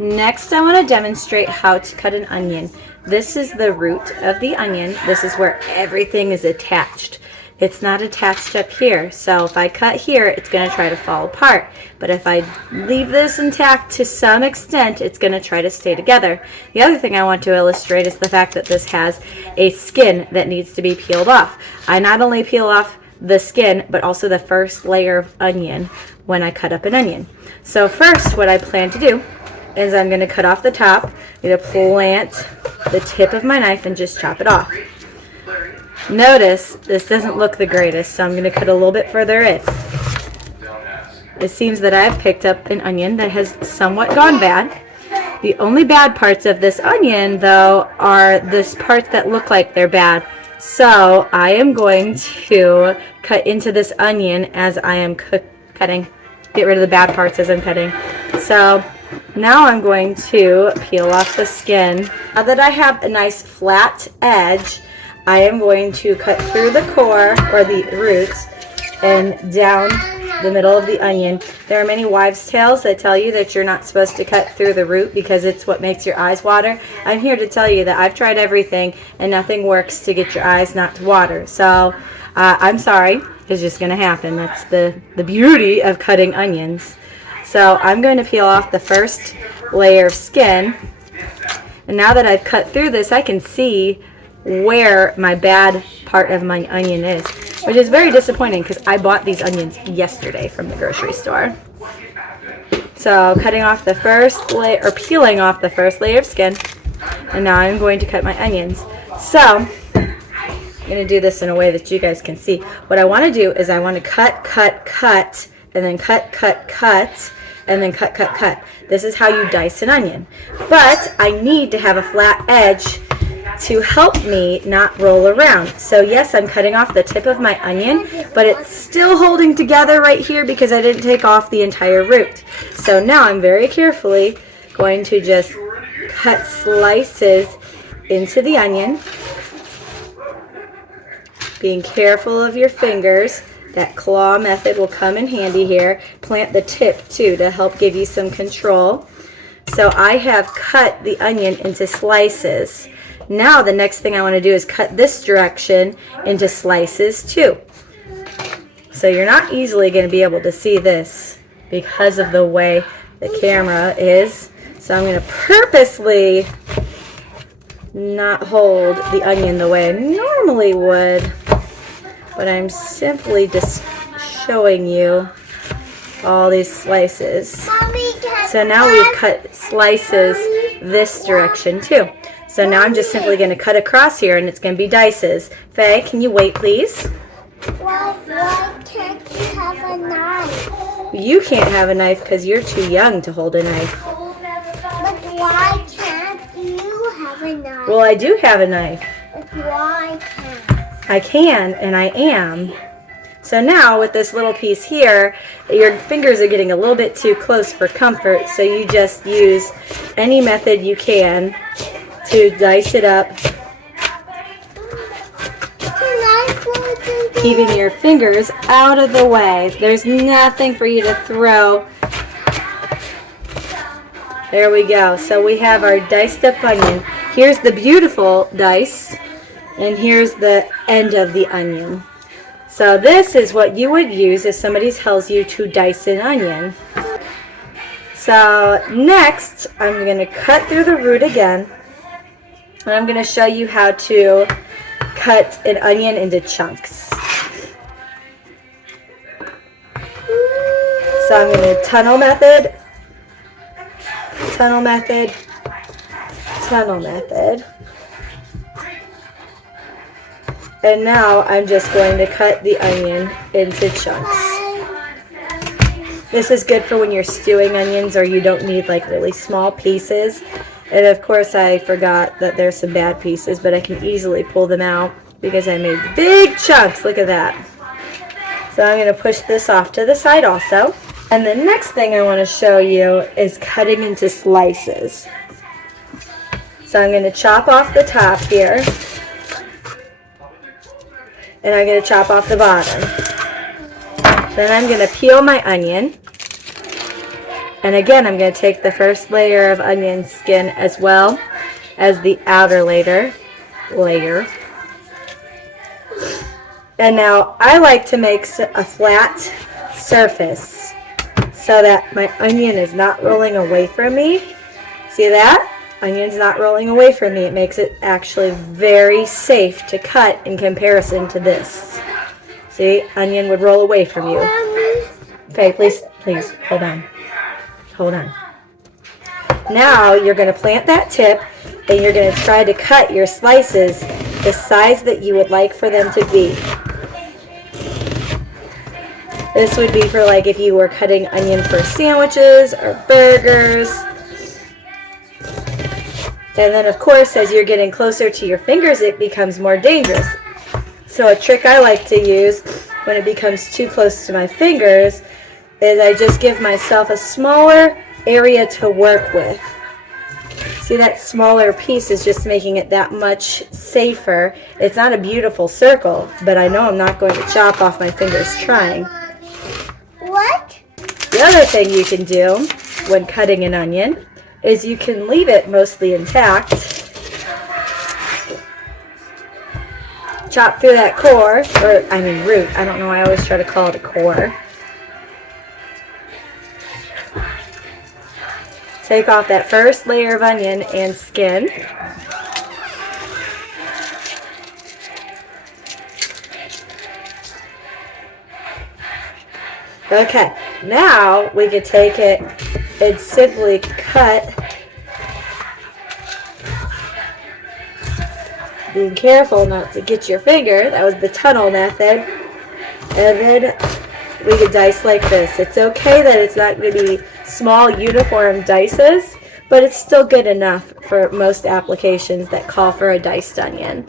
Next, I want to demonstrate how to cut an onion. This is the root of the onion. This is where everything is attached. It's not attached up here, so if I cut here, it's going to try to fall apart. But if I leave this intact to some extent, it's going to try to stay together. The other thing I want to illustrate is the fact that this has a skin that needs to be peeled off. I not only peel off the skin, but also the first layer of onion when I cut up an onion. So first, what I plan to do is I'm going to cut off the top. I'm going to plant the tip of my knife and just chop it off. Notice this doesn't look the greatest, so I'm going to cut a little bit further in. It seems that I've picked up an onion that has somewhat gone bad. The only bad parts of this onion, though, are this parts that look like they're bad. So I am going to cut into this onion as I am cutting. Get rid of the bad parts as I'm cutting. So now I'm going to peel off the skin. Now that I have a nice flat edge, I am going to cut through the core, or the roots, and down the middle of the onion. There are many wives' tales that tell you that you're not supposed to cut through the root because it's what makes your eyes water. I'm here to tell you that I've tried everything and nothing works to get your eyes not to water. So I'm sorry, it's just going to happen. That's the beauty of cutting onions. So I'm going to peel off the first layer of skin. And now that I've cut through this, I can see where my bad part of my onion is, which is very disappointing because I bought these onions yesterday from the grocery store. So cutting off the first layer, or peeling off the first layer of skin, and now I'm going to cut my onions. So I'm going to do this in a way that you guys can see. What I want to do is I want to cut, and then cut, and then cut. This is how you dice an onion. But I need to have a flat edge to help me not roll around. So yes, I'm cutting off the tip of my onion, but it's still holding together right here because I didn't take off the entire root. So now I'm very carefully going to just cut slices into the onion, being careful of your fingers. That claw method will come in handy here. Plant the tip too to help give you some control. So I have cut the onion into slices. Now the next thing I want to do is cut this direction into slices too. So you're not easily going to be able to see this because of the way the camera is. So I'm going to purposely not hold the onion the way I normally would, but I'm simply just showing you all these slices. So now we've cut slices this direction too. So now I'm just simply going to cut across here, and it's going to be dices. Faye, can you wait, please? Why can't you have a knife? You can't have a knife because you're too young to hold a knife. But why can't you have a knife? Well, I do have a knife. But why can't? I can, and I am. So now with this little piece here, your fingers are getting a little bit too close for comfort, so you just use any method you can to dice it up, keeping your fingers out of the way. There's nothing for you to throw. There we go. So we have our diced up onion. Here's the beautiful dice, and here's the end of the onion. So this is what you would use if somebody tells you to dice an onion. So next, I'm going to cut through the root again. And I'm going to show you how to cut an onion into chunks. So I'm going to tunnel method, tunnel method, tunnel method. And now I'm just going to cut the onion into chunks. This is good for when you're stewing onions or you don't need like really small pieces. And of course I forgot that there's some bad pieces, but I can easily pull them out because I made big chunks. Look at that. So I'm going to push this off to the side also. And the next thing I want to show you is cutting into slices. So I'm going to chop off the top here. And I'm going to chop off the bottom. Then I'm going to peel my onion. And again, I'm going to take the first layer of onion skin as well as the outer layer. And now I like to make a flat surface so that my onion is not rolling away from me. See that? Onion's not rolling away from me. It makes it actually very safe to cut in comparison to this. See, onion would roll away from you. Okay, please, hold on. Hold on. Now you're going to plant that tip and you're going to try to cut your slices the size that you would like for them to be. This would be for like if you were cutting onion for sandwiches or burgers. And then of course, as you're getting closer to your fingers, it becomes more dangerous. So a trick I like to use when it becomes too close to my fingers is I just give myself a smaller area to work with. See, that smaller piece is just making it that much safer. It's not a beautiful circle, but I know I'm not going to chop off my fingers trying. What? The other thing you can do when cutting an onion is you can leave it mostly intact. Chop through that core, root. I don't know, I always try to call it a core. Take off that first layer of onion and skin. Okay, now we could take it and simply cut. Being careful not to get your finger. That was the tunnel method. And then we could dice like this. It's okay that it's not going to be small uniform dices, but it's still good enough for most applications that call for a diced onion.